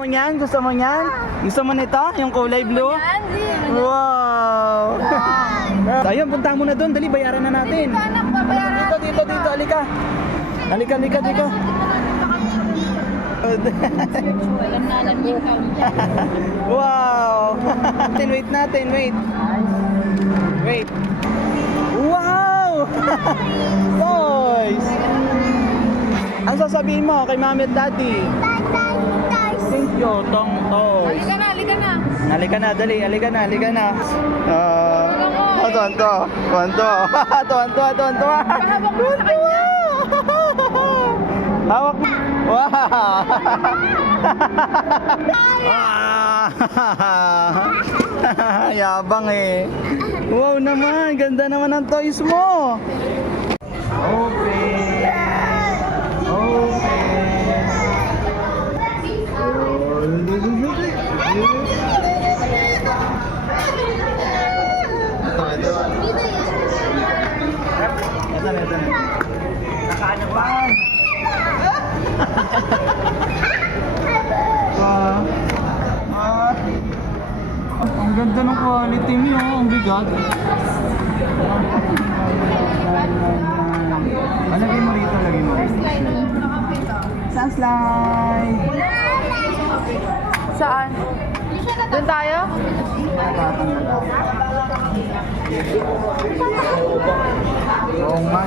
Gusto mo niyan? Gusto mo niyan? Gusto mo nito? Yung kulay blue? Wow! Ayun, punta mo na doon. Dali, bayaran na natin. Dito, halika. Halika. Alam na alam niyo ikaw. Wow! Wait. Wow! Toys! Ang sasabihin mo kay Mami at Daddy? Thank you, Tong Toys. Halika na. Halika na, dali, halika na. Tuwan-tuwa. Pahabang mo sa kanya. Hawak mo. Wow! Yabang eh. Wow naman, ganda naman ang toys mo. Okay. Ito na. Nakaano pa? Ang ganda ng quality niyo, ang bigat. Lagay mo rito. Saan slide? Saan? Doon tayo? Oo nga.